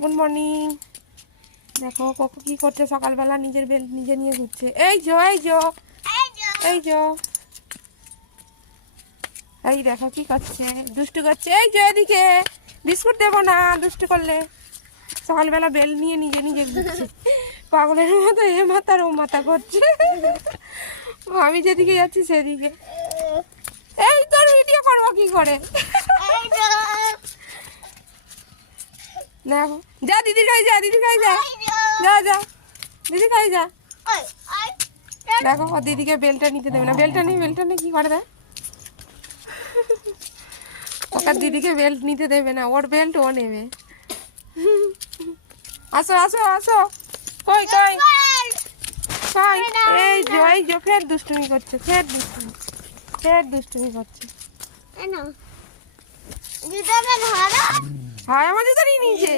Good morning. দেখো cocoa কি করছে, সকালবেলা নিজের বেল্ট নিজে নিয়ে ঘুরছে। এই যো এই যো এই যো, এই দেখো কি করছে, দুষ্টু করছে। এই যো এদিকে, বিস্কুট দেবো না দুষ্টু করলে। সকালবেলা বেল্ট নিয়ে নিজে নিজে ঘুরছে পাগলের মতো, এ মাথার ও মাথা করছে। আমি যেদিকে যাচ্ছি সেদিকে। এই তোর ভিডিও করবো কি করে? দেখো, যা দিদি খাই যা, দিদি খাই যা, যা যা দিদি খাই যা। দেখো ও দিদিকে বেলটা নিতে দেবে না, বেলটা নেই কি করে দেয়। ওকে দিদিকে বেল্ট নিতে দেবে না, ওর বেল্ট ও নেবে। আসো আসো আসো, কই কই কই, এই যে ফের দুষ্টুমি করছে, ফের দুষ্টুমি করছে। হয় আমার জুতো নিয়ে নিয়েছে।